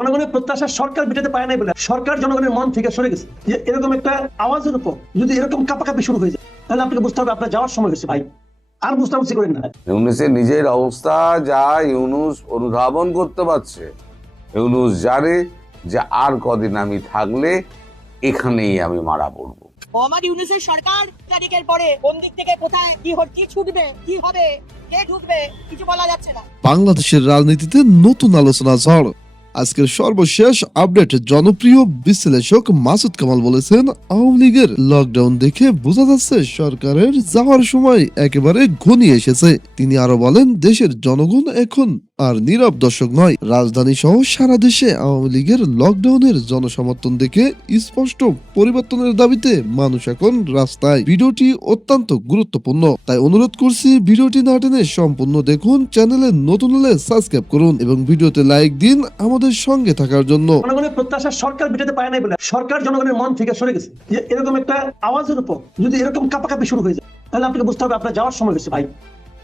জনগণের প্রত্যাশা সরকার মেটাতে পারে নাই বলে। সরকার জনগণের মন থেকে সরে গেছে। যে এরকম একটা আওয়াজের উপর যদি এরকম কাপাকাপি শুরু হয়ে যায় তাহলে আপনাকে বুঝতে হবে আপনার যাওয়ার সময় হয়েছে ভাই। আর বুঝতে করেন না ইউনুসের নিজের অবস্থা যা ইউনুস অনুধাবন করতে পারছে ইউনুস জানে যে আর কদিন আমি থাকলে এখানেই আমি মারা পড়ব। ইউনুসের সরকার তারিখের পরে কোন দিক থেকে কোথায় কি হচ্ছে কি ছুটবে কি হবে কে ঢুকবে কিছু বলা যাচ্ছে না। বাংলাদেশের রাজনীতিতে নতুন আলোচনা ঝড়। আজকের সর্বশেষ আপডেট জনপ্রিয় বিশ্লেষক মাসুদ কামাল বলেছেন, আওয়ামী লীগের লকডাউন দেখে বোঝা যাচ্ছে সরকারের যাওয়ার সময় একেবারে ঘনিয়ে এসেছে। তিনি আরও বলেন, দেশের জনগণ এখন আর নীরব দর্শক নয় রাজধানী সহ সারা দেশে আওয়ামী লীগের লকডাউনের জনসমর্থন দেখে স্পষ্ট পরিবর্তনের দাবিতে মানুষ এখন রাস্তায়। ভিডিওটি অত্যন্ত গুরুত্বপূর্ণ, তাই অনুরোধ করছি ভিডিওটি না টেনে সম্পূর্ণ দেখুন, চ্যানেলে নতুন হলে সাবস্ক্রাইব করুন এবং ভিডিওতে লাইক দিন আমাদের সঙ্গে থাকার জন্য। জনগণের প্রত্যাশা সরকার মেটাতে পারে নাই বলে, সরকার জনগণের মন থেকে সরে গেছে। এরকম একটা আওয়াজের উপর যদি এরকম কাপাকাপি শুরু হয়ে যায়, তাহলে আপনাকে বুঝতে হবে আপনার যাওয়ার সময় হয়েছে ভাই।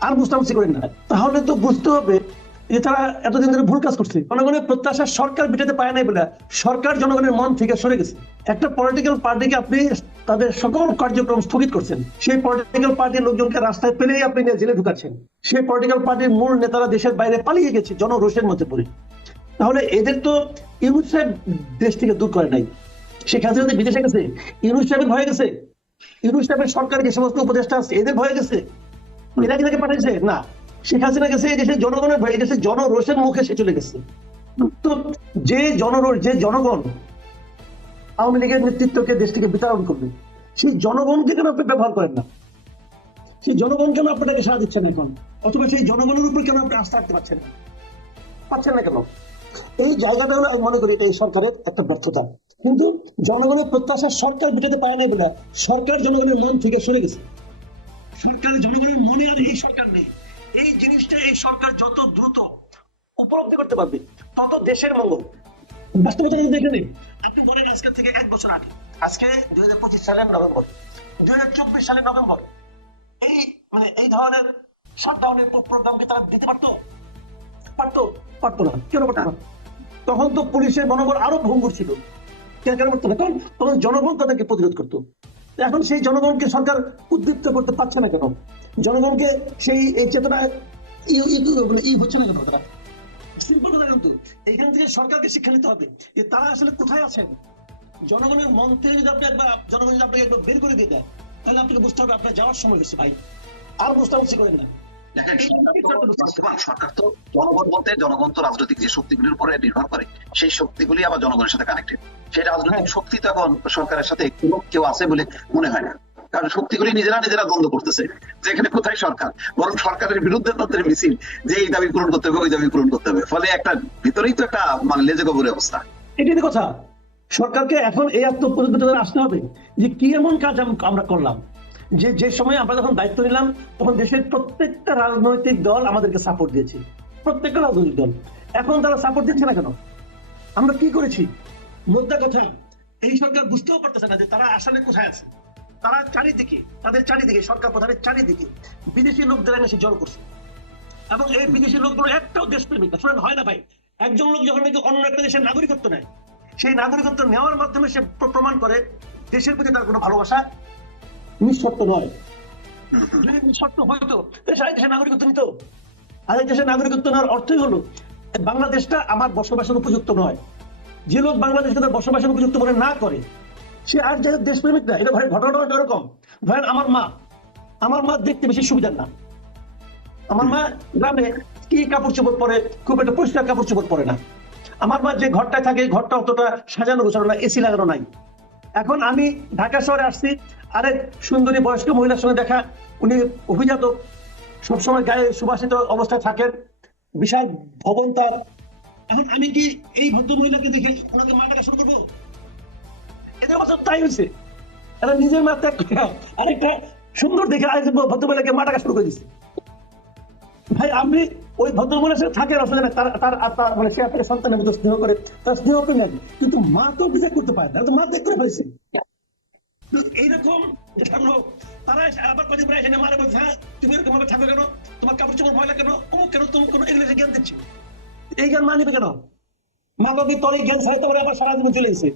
আর বুঝতে করেন না। তাহলে তো বুঝতে হবে যে তারা এতদিন ধরে ভুল কাজ করছে। জনগণের প্রত্যাশা সরকার নাই বলে সরকার জনগণের মন থেকে সরে গেছে। একটা পলিটিক্যাল পার্টিকে আপনি তাদের সকল কার্যক্রম স্থগিত করছেন। সেই পলিটিক্যাল পার্টির লোকজনকে রাস্তায় পেলেই আপনি জেলে ঢুকাচ্ছেন। সেই পলিটিক্যাল পার্টির মূল নেতারা দেশের বাইরে পালিয়ে গেছে জনরোষের মধ্যে পড়ে। তাহলে এদের তো ইউনুস সাহেব দেশ থেকে দূর করে নাই। শেখ তো বিদেশে গেছে। ইউনুস সাহেবের ভয়ে গেছে। ইউনুস সাহেবের সরকার যে সমস্ত উপদেষ্টা আছে, এদের ভয়ে গেছে। এরা কি তাকে পাঠিয়েছে না। শেখ হাসিনা গেছে এই দেশের জনগণের ভয়ে, গেছে জনরোষের মুখে সে চলে গেছে। তো যে জনরোষ যে জনগণ আওয়ামী লীগের নেতৃত্বকে দেশ থেকে বিতরণ করবে, সেই জনগণকে কেন আপনি ব্যবহার করেন না? সেই জনগণ কেন আপনাকে সাড়া দিচ্ছেন এখন? অথবা সেই জনগণের উপর কেন আপনি আস্থা রাখতে পারছেন না? পাচ্ছেন না কেন? এই জায়গাটা হলো, আমি মনে করি এটা এই সরকারের একটা ব্যর্থতা। কিন্তু জনগণের প্রত্যাশা সরকার মেটাতে পারে নাই বলে, সরকার জনগণের মন থেকে সরে গেছে। সরকার জনগণের মনে আর এই সরকার নেই। এই জিনিসটা এই সরকার যত দ্রুত উপলব্ধি করতে পারবে তত দেশের মঙ্গল। বাস্তবতা দেখে নিন আপনি বলেন আজকের থেকে এক বছর আগে। আজকে দুই হাজার পঁচিশ সালের নভেম্বর দুই হাজার চব্বিশ সালের নভেম্বর এই মানে এই ধরনের শাটডাউনের প্রোগ্রামকে তারা দিতে পারতো? পারতো পারতো না। কেন পারতো তখন তো পুলিশের মনোবল আরও ভঙ্গুর ছিল। কেন কেন পারতো না? কারণ তখন জনগণ তাদেরকে প্রতিরোধ করতো। এখন সেই জনগণকে সরকার উদ্দীপ্ত করতে পারছে না কেন? জনগণকে সেই চেতনা মানে ই হচ্ছে না কেন তারা? সিম্পল কথা কিন্তু থেকে সরকারকে শিক্ষা নিতে হবে যে তারা আসলে কোথায় আছেন? জনগণের মন থেকে যদি আপনি একবার, জনগণ যদি আপনাকে একবার বের করে দিয়ে দেয়, তাহলে আপনাকে বুঝতে হবে আপনার যাওয়ার সময় হয়েছে ভাই। আর বুঝতে পারছি করেন না। সরকার তো জনগণ বলতে, জনগণ তো রাজনৈতিক যে শক্তিগুলির উপরে নির্ভর করে, সেই শক্তিগুলি আবার জনগণের সাথে কানেক্টেড সেই রাজনৈতিক শক্তি তো এখন সরকারের সাথে কেউ আছে বলে মনে হয় না। কারণ শক্তিগুলি নিজেরা নিজেরা দ্বন্দ্ব করতেছে যে এখানে কোথায় সরকার? বরং সরকারের বিরুদ্ধে তাদের মিছিল যে এই দাবি পূরণ করতে হবে ওই দাবি পূরণ করতে হবে। ফলে একটা ভিতরেই তো একটা মানে লেজে গোবরের অবস্থা। এটাই কথা। সরকারকে এখন এই আত্মপ্রতিবেদনে আসতে হবে যে কি এমন কাজ আমরা করলাম। যে যে সময় আমরা যখন দায়িত্ব নিলাম তখন দেশের প্রত্যেকটা রাজনৈতিক দল আমাদেরকে সাপোর্ট দিয়েছে। প্রত্যেকটা রাজনৈতিক দল। এখন তারা সাপোর্ট দিচ্ছে না কেন? আমরা কি করেছি? মোদ্দা কথা, এই সরকার বুঝতেও পারতেছে না যে তারা আসলে কোথায় আছে। তারা চারিদিকে, তাদের চারিদিকে, সরকার প্রধানের চারিদিকে বিদেশি লোকদের এনে সে জড়ো করছে। এবং এই বিদেশি লোকগুলো একটাও দেশপ্রেমিক না। শুনেন, হয় না ভাই? একজন লোক যখন নাকি অন্য একটা দেশের নাগরিকত্ব নেয়, সেই নাগরিকত্ব নেওয়ার মাধ্যমে সে প্রমাণ করে দেশের প্রতি তার কোনো ভালোবাসা নিঃশর্ত নয়। নিঃশর্ত হয়তো দেশের নাগরিকত্ব নিত। আর দেশের নাগরিকত্ব নেওয়ার অর্থই হলো, বাংলাদেশটা আমার বসবাসের উপযুক্ত নয়। যে লোক বাংলাদেশকে তার বসবাসের উপযুক্ত মনে না করে, সে আর যে দেশপ্রেমিক না, এটা ভাই ঘটনাটা এরকম। ধরেন আমার মা আমার মা দেখতে বেশি সুবিধার না। আমার মা গ্রামে কি কাপড় চোপড় পরে, খুব একটা পরিষ্কার কাপড় চোপড় পরে না। আমার মা যে ঘরটায় থাকে ঘরটা অতটা সাজানো গোছানো না এসি লাগানো নাই। এখন আমি ঢাকা শহরে আসছি আরেক সুন্দরী বয়স্ক মহিলার সঙ্গে দেখা, উনি অভিজাত সবসময় গায়ে সুবাসিত অবস্থায় থাকেন, বিশাল ভবন তার এখন আমি কি এই ভদ্র মহিলাকে দেখে ওনাকে মা ডাকা শুরু করব? এদের অবস্থা তাই হয়েছে? এরা নিজের আরেকটা সুন্দর দেখে ভদ্র মহিলাকে শুরু করে দিচ্ছে ভাই আপনি ওই সাথে থাকেন আসলে না, তার তার মানে সে আপনাকে সন্তানের মতো স্নেহ করে তার স্নেহ নেন কিন্তু মা তো বিচার করতে পারে না তো মা করে ফেলেছে। এইরকম তারা আবার কদিন পরে এসে মারে বলছে হ্যাঁ তুমি এরকম ভাবে থাকো কেন? তোমার কাপড় চোপড় কেন? অমুক কেন? তমুক কেন? এগুলো জ্ঞান দিচ্ছি। এই জ্ঞান মা নেবে কেন? মা বাবা তলে জ্ঞান ছাড়াতে পারে আবার সারা জীবন চলে গেছে।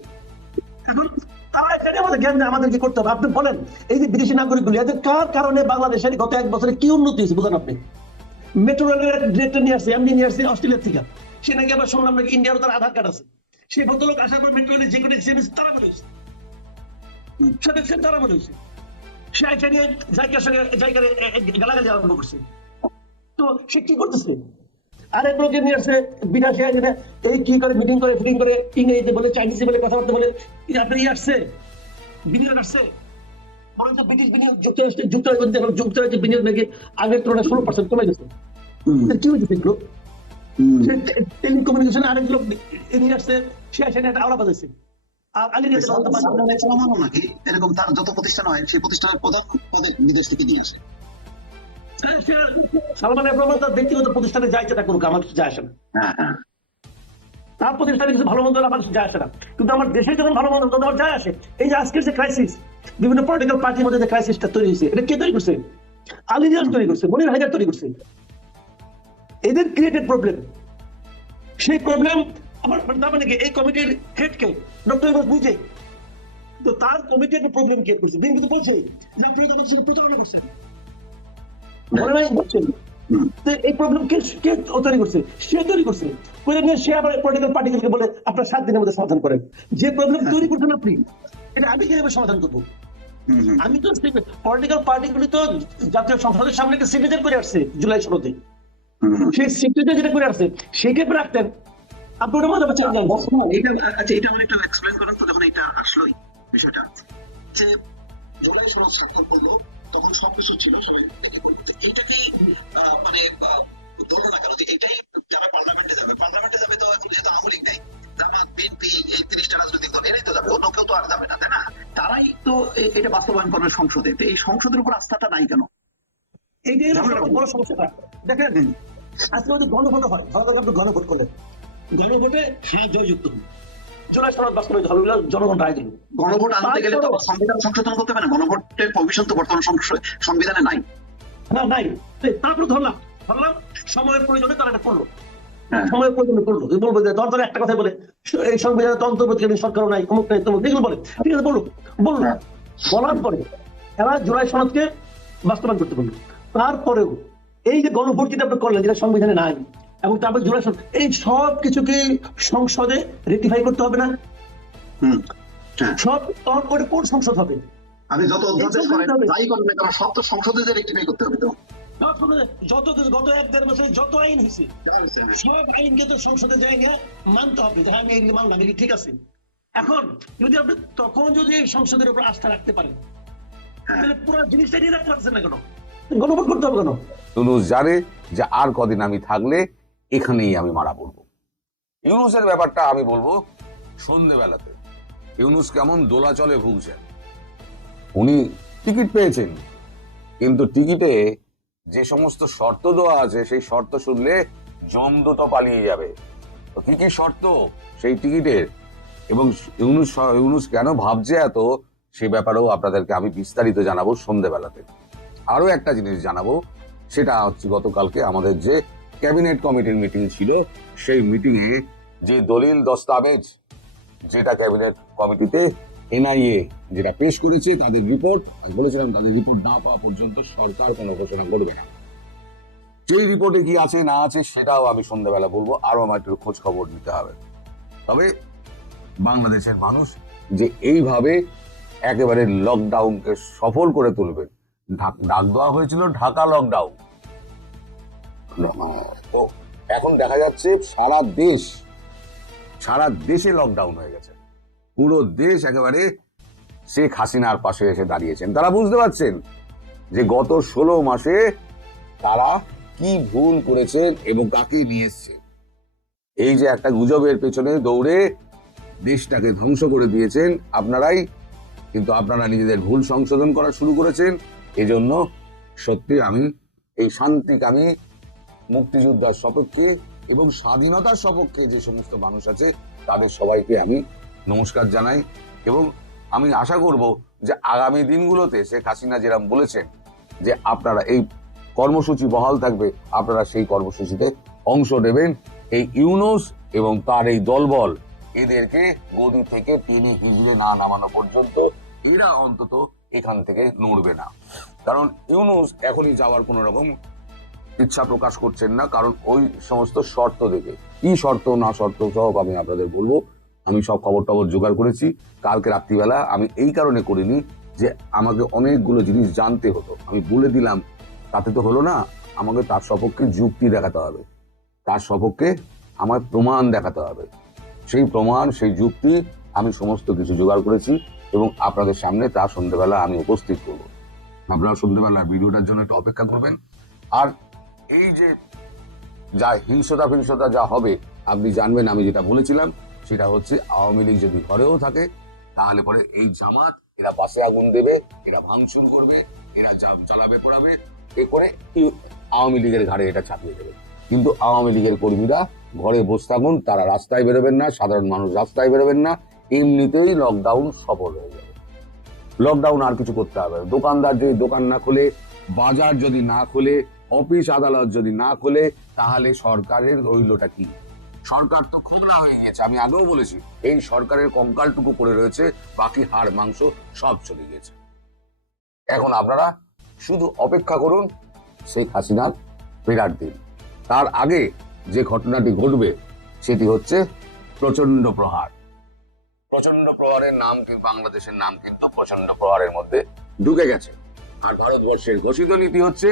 এখন তারা জ্ঞান আমাদেরকে করতে হবে। আপনি বলেন, এই যে বিদেশি নাগরিকগুলি, এদের কার কারণে বাংলাদেশের গত এক বছরে কি উন্নতি হয়েছে, বুঝেন আপনি? মেট্রো রেলের ডিরেক্টর নিয়ে আসছে, এমডি নিয়ে আসছে অস্ট্রেলিয়া থেকে। সে নাকি আবার শুনলাম নাকি ইন্ডিয়ারও তার আধার কার্ড আছে। সেই ভদ্রলোক আসার পর মেট্রো রেলের যে কোনো তারা বলে তারা বলে সে নিয়ে জায়গার সঙ্গে জায়গায় গালাগালি আরম্ভ করছে। তো সে কি করতেছে? আরেক লোকে নিয়ে আসছে। বিনা সে আগে এই কি করে মিটিং করে ফিটিং করে ইংরেজিতে বলে চাইনিজে বলে কথাবার্তা বলে আপনি ই আসছে। বিনিয়োগ আসছে। বরং ব্রিটিশ বিনিয়োগ যুক্তরাষ্ট্রে যুক্তরাজ্য এখন যুক্তরাজ্যের বিনিয়োগ নাকি আগের তুলনায় ষোলো পার্সেন্ট কমে গেছে। কি হয়েছে টেলিকমিউনিকেশন আরেক লোক নিয়ে আসছে সে আসে একটা আওলা এরকম তার যত প্রতিষ্ঠান হয় সেই প্রতিষ্ঠানের প্রধান পদে বিদেশ থেকে নিয়ে আসে। সালমান তার ব্যক্তিগত প্রতিষ্ঠানে যায় যেটা করুক আমার কিছু যায় আসে না। হ্যাঁ হ্যাঁ। তার প্রতিষ্ঠানে কিছু ভালো মন্দ আমার কিছু যায় আসে না। কিন্তু আমার দেশে যখন ভালো মন্দ আমার যায় আসে। এই যে আজকের যে ক্রাইসিস বিভিন্ন পলিটিক্যাল পার্টির মধ্যে যে ক্রাইসিসটা তৈরি হয়েছে এটা কে তৈরি করছে? আলিজান তৈরি করছে মনির হায়দার তৈরি করছে। এদের ক্রিয়েটেড প্রবলেম সেই প্রবলেম আমার তার মানে কি এই কমিটির হেড কে ডক্টর ইউনুস নিজে তো তার কমিটির প্রবলেম কে করছে। দিন কিন্তু বলছে যে আপনি প্রতারণা করছেন মনে নাই বলছেন তো এই প্রবলেম কে কে তৈরি করছে? সে তৈরি করছে। করে নিয়ে সে আবার পলিটিক্যাল পার্টিগুলোকে বলে আপনার সাত দিনের মধ্যে সমাধান করেন যে প্রবলেম তৈরি করছেন আপনি এটা আমি কীভাবে সমাধান করব। আমি তো পলিটিক্যাল পার্টিগুলি তো জাতীয় সংসদের সামনে একটা সিগনেচার করে আসছে জুলাই ষোলোতে। সেই সিগনেচার যেটা করে আসছে সেইটা রাখতেন। আপনি ওটা মজা পাচ্ছেন এটা আচ্ছা এটা আমার একটু এক্সপ্লেন করেন তো যখন এটা আসলোই বিষয়টা। যে জুলাই সনদ স্বাক্ষর করল তখন সবকিছু ছিল সবাই মানে ধরলো না কেন যে এটাই যারা পার্লামেন্টে যাবে। পার্লামেন্টে যাবে তো এখন যেহেতু আওয়ামী লীগ নেই জামাত বিএনপি এই তিরিশটা রাজনৈতিক দল এরাই তো যাবে অন্য কেউ তো আর যাবে না তাই না? তারাই তো এটা বাস্তবায়ন করবে সংসদে। এই সংসদের উপর আস্থাটা নাই কেন? এইটাই বড় সমস্যাটা দেখেন আজকে আমাদের গণভোট হয় ধরো আপনি গণভোট করলেন। গণভোটে হ্যাঁ জয়যুক্ত হন জুলাই সনদ বাস্তবায়িত হলো বলে জনগণ রায় দিল। গণভোট আনতে গেলে তো সংবিধান সংশোধন করতে হবে না। গণভোটের প্রভিশন তো বর্তমান সংবিধানে নাই। না নাই। তারপরে ধরলাম। ধরলাম সময়ের প্রয়োজনে তারা এটা করল। হ্যাঁ। সময়ের প্রয়োজনে করল। বলব যে একটা কথা বলে এই সংবিধানে তো অন্তর্বর্তীকালীন সরকারও নাই অমুক নাই তমুক এগুলো বলে। ঠিক আছে বলুক। বলল হ্যাঁ। বলার পরে এরা জুলাই সনদকে বাস্তবায়ন করতে পারল তারপরেও এই যে গণভোট যেটা আপনি করলেন যেটা সংবিধানে নাই এবং তারপরে জুলাই এই সব কিছুকে সংসদে রেটিফাই করতে হবে না? হ্যাঁ। সব কোন সংসদ হবে? আপনি যত অধ্যাদেশ করেন যাই করেন না কেন সব তো সংসদে যে রেক্টিফাই করতে হবে তো। যত কিছু গত এক দেড় বছরে যত আইন হয়েছে সব আইনকে তো সংসদে যাই না মানতে হবে যে আমি মানলাম এটা ঠিক আছে। এখন যদি আপনি তখন যদি এই সংসদের উপর আস্থা রাখতে পারেন হ্যাঁ। তাহলে পুরো জিনিসটা নিয়ে রাখতে পারছেন না কেন? গণভোট করতে হবে কেন? জানে যে আর কদিন আমি থাকলে এখানেই আমি মারা পড়ব। ইউনুসের ব্যাপারটা আমি বলব সন্ধেবেলাতে। ইউনুস কেমন দোলাচলে ভুগছেন। উনি টিকিট পেয়েছেন, কিন্তু টিকিটে যে সমস্ত শর্ত দেওয়া আছে, সেই শর্ত শুনলে জমদূত পালিয়ে যাবে। তো কি কি শর্ত সেই টিকিটের? এবং ইউনুস ইউনুস কেন ভাবছে এত, সে ব্যাপারেও আপনাদেরকে আমি বিস্তারিত জানাব সন্ধেবেলাতে। আরও একটা জিনিস জানাব, সেটা হচ্ছে গতকালকে আমাদের যে ক্যাবিনেট কমিটির মিটিং ছিল। সেই মিটিং এ যে দলিল দস্তাবেজ, যেটা ক্যাবিনেট কমিটিতে এনআইএ যেটা পেশ করেছে, তাদের রিপোর্ট, আমি বলেছিলাম তাদের রিপোর্ট না পাওয়া পর্যন্ত সরকার কোনো ঘোষণা করবে না। সেই রিপোর্টে কি আছে, না আছে, সেটাও আমি সন্ধ্যাবেলা বলব আরও আমার একটু খোঁজ খবর নিতে হবে। তবে বাংলাদেশের মানুষ যে এইভাবে একেবারে লকডাউনকে সফল করে তুলবেন ডাক দেওয়া হয়েছিল ঢাকা লকডাউন এখন দেখা যাচ্ছে সারা দেশ, সারা দেশে লকডাউন হয়ে গেছে। পুরো দেশ একেবারে শেখ হাসিনার পাশে এসে দাঁড়িয়েছেন। তারা বুঝতে পারছেন যে গত ষোলো মাসে তারা কি ভুল করেছেন এবং কাকে নিয়ে এসছে এই যে একটা গুজবের পেছনে দৌড়ে দেশটাকে ধ্বংস করে দিয়েছেন আপনারাই, কিন্তু আপনারা নিজেদের ভুল সংশোধন করা শুরু করেছেন। এজন্য সত্যি আমি, এই শান্তিকামী মুক্তিযোদ্ধার সপক্ষে এবং স্বাধীনতার সপক্ষে যে সমস্ত মানুষ আছে, তাদের সবাইকে আমি নমস্কার জানাই এবং আমি আশা করব যে আগামী দিনগুলোতে শেখ হাসিনা যেরকম বলেছেন যে আপনারা এই কর্মসূচি বহাল থাকবে, আপনারা সেই কর্মসূচিতে অংশ নেবেন। এই ইউনুস এবং তার এই দলবল, এদেরকে গদি থেকে টেনে হিজড়ে না নামানো পর্যন্ত এরা অন্তত এখান থেকে নড়বে না। কারণ ইউনুস এখনই যাওয়ার কোনো রকম ইচ্ছা প্রকাশ করছেন না, কারণ ওই সমস্ত শর্ত দেখে। কি শর্ত, না শর্ত সব আমি আপনাদের বলব। আমি সব খবর টবর জোগাড় করেছি। কালকে রাত্রিবেলা আমি এই কারণে করিনি যে আমাকে অনেকগুলো জিনিস জানতে হতো। আমি বলে দিলাম, তাতে তো হলো না, আমাকে তার সপক্ষে যুক্তি দেখাতে হবে। তার সপক্ষে আমার প্রমাণ দেখাতে হবে। সেই প্রমাণ, সেই যুক্তি আমি সমস্ত কিছু জোগাড় করেছি এবং আপনাদের সামনে তা সন্ধ্যেবেলা আমি উপস্থিত করব। আপনারা সন্ধ্যেবেলা ভিডিওটার জন্য একটু অপেক্ষা করবেন। আর এই যে যা হিংসতা ফিংসতা যা হবে, আপনি জানবেন আমি যেটা বলেছিলাম, সেটা হচ্ছে আওয়ামী লীগ যদি ঘরেও থাকে, তাহলে পরে এই জামাত, এরা বাসে আগুন দেবে, এরা ভাঙচুর করবে, এরা জ্বালাবে, পোড়াবে, এ করে আওয়ামী লীগের ঘাড়ে এটা চাপিয়ে দেবে কিন্তু আওয়ামী লীগের কর্মীরা ঘরে বসে থাকুন, তারা রাস্তায় বেরোবেন না, সাধারণ মানুষ রাস্তায় বেরোবেন না, এমনিতেই লকডাউন সফল হয়ে যাবে লকডাউন আর কিছু করতে হবে। দোকানদার যদি দোকান না খোলে, বাজার যদি না খোলে অফিস আদালত যদি না খোলে, তাহলে সরকারের রইলটা কি? সরকার তো খোলা হয়ে গেছে আমি আগেও বলেছি। এই সরকারের কঙ্কালটুকু পড়ে রয়েছে, বাকি হাড়, মাংস সব চলে গেছে এখন আপনারা শুধু অপেক্ষা করুন, শেখ হাসিনার ফেরার দিন। তার আগে যে ঘটনাটি ঘটবে, সেটি হচ্ছে প্রচণ্ড প্রহার। প্রচণ্ড প্রহারের নাম বাংলাদেশের নাম কিন্তু প্রচণ্ড প্রহারের মধ্যে ঢুকে গেছে। আর ভারতবর্ষের ঘোষিত নীতি হচ্ছে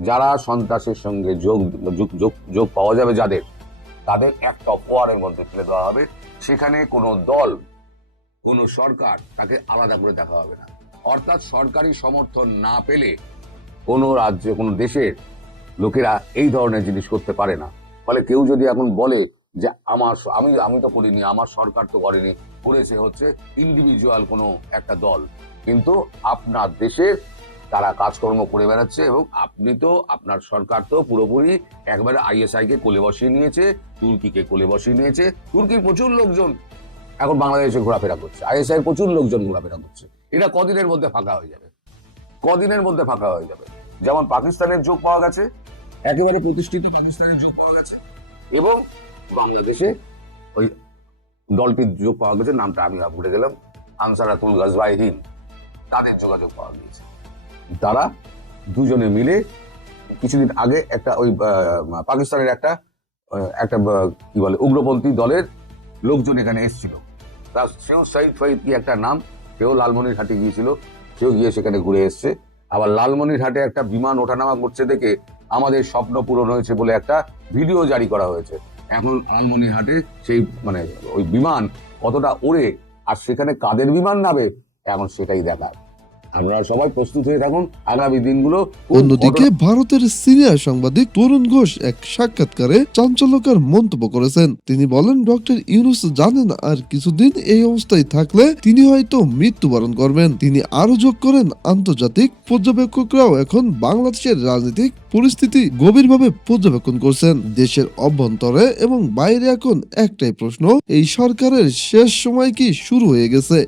যারা সন্ত্রাসের সঙ্গে যোগ, যোগ- যোগ পাওয়া যাবে যাদের, তাদের একটা অপহারের মধ্যে ফেলে দেওয়া হবে। সেখানে কোনো দল, কোনো সরকার তাকে আলাদা করে দেখা হবে না। অর্থাৎ সরকারি সমর্থন না পেলে কোনো রাজ্যে, কোনো দেশের লোকেরা এই ধরনের জিনিস করতে পারে না। ফলে কেউ যদি এখন বলে যে আমার আমি আমি তো করিনি, আমার সরকার তো করেনি, করেছে হচ্ছে ইন্ডিভিজুয়াল কোনো একটা দল। কিন্তু আপনার দেশের তারা কাজকর্ম করে বেড়াচ্ছে এবং আপনি তো, আপনার সরকার তো পুরোপুরি একবারে আইএসআই কে কোলে বসিয়ে নিয়েছে, তুর্কিকে কোলে বসিয়ে নিয়েছে। তুর্কির প্রচুর লোকজন এখন বাংলাদেশে ঘোরাফেরা করছে। আইএসআই প্রচুর লোকজন ঘোরাফেরা করছে। এটা কদিনের মধ্যে ফাঁকা হয়ে যাবে। কদিনের মধ্যে ফাঁকা হয়ে যাবে। যেমন পাকিস্তানের যোগ পাওয়া গেছে, একেবারে প্রতিষ্ঠিত পাকিস্তানের যোগ পাওয়া গেছে, এবং বাংলাদেশে ওই দলটির যোগ পাওয়া গেছে, নামটা আমি ভুলে গেলাম, আনসারাতুল গাজবাই তাদের যোগাযোগ পাওয়া গিয়েছে। তারা দুজনে মিলে কিছুদিন আগে একটা ওই পাকিস্তানের একটা একটা কি বলে, উগ্রপন্থী দলের লোকজন এখানে এসেছিল। তার সেও শহীদ ফহিদ কি একটা নাম, সেও লালমনিরহাটে গিয়েছিল, সেও গিয়ে সেখানে ঘুরে এসছে। আবার লালমনিরহাটে একটা বিমান ওঠানামা করছে দেখে আমাদের স্বপ্ন পূরণ হয়েছে বলে একটা ভিডিও জারি করা হয়েছে। এখন লালমনিরহাটে সেই মানে ওই বিমান কতটা ওড়ে আর সেখানে কাদের বিমান নাবে এখন সেটাই দেখার। আপনারা সবাই প্রস্তুত হয়ে থাকুন। আগামী দিনগুলো অন্যদিকে ভারতের সিনিয়র সাংবাদিক তরুণ ঘোষ এক সাক্ষাৎকারে চাঞ্চল্যকর মন্তব্য করেছেন। তিনি বলেন ডক্টর ইউনুস জানেন আর কিছুদিন এই অবস্থায় থাকলে তিনি হয়তো মৃত্যুবরণ করবেন। তিনি আরও যোগ করেন আন্তর্জাতিক পর্যবেক্ষকরাও এখন বাংলাদেশের রাজনৈতিক পরিস্থিতি গভীরভাবে পর্যবেক্ষণ করছেন। দেশের অভ্যন্তরে এবং বাইরে এখন একটাই প্রশ্ন এই সরকারের শেষ সময় কি শুরু হয়ে গেছে?